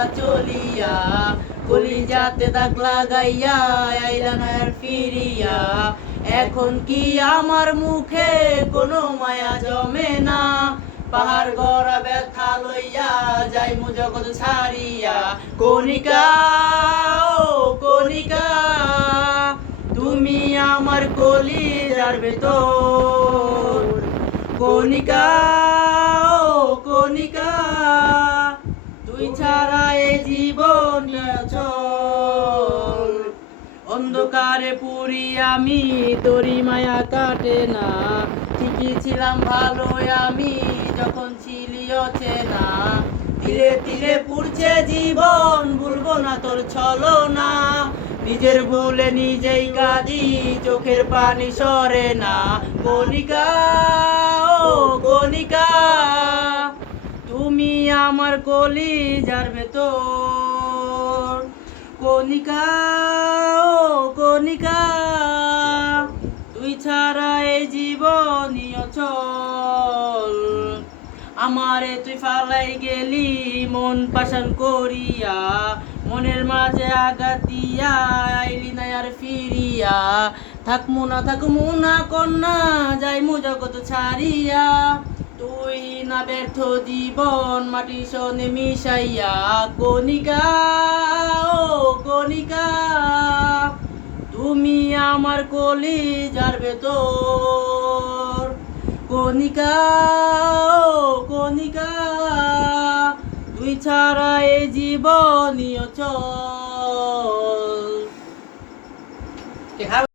বলিয়া কলিজাতে দাগ লাগাইয়া আইলা না আর ফিরিয়া। এখন কি আমার মুখে কোনো মায়া জমে না? পাহাড় গড়া ব্যথা লইয়া যাই মু জগৎ ছাড়িয়া। কণিকা, ও কণিকা, তুমি আমার কলিজার ভেতর। কণিকা, ও কণিকা, তুই ছাড়া অন্ধকারে পুরি আমি, তোরি মায়া কাটে না। ঠিকই ছিলাম ভালো আমি, যখন ছিলি না ধীরে ধীরে পুড়ছে জীবন, ভুলবো না তোর ছলো না নিজের ভুলে নিজেই কাঁদি, চোখের পানি সরে না। কণিকা, ও কণিকা, তুমি আমার কলি যার ভেতর। কণিকা কণিকা তুই ছাড়া এই জীবনীয় চল আমারে তুই ফালাই গেলি, মন পাশান করিয়া, মনের মাঝে আগাতিয়া আইলি না আর ফিরিয়া। থাকমু না থাকমু না, কন্যা, যাইমু জগৎ ছাড়িয়া। তুই না ব্যর্থ জীবন মাটি সনে মিশাইয়া, কণিকা তুমি আমার কলি যার ভেতর কনিকা কণিকা তুই ছাড়া এই জীবনীয় চল।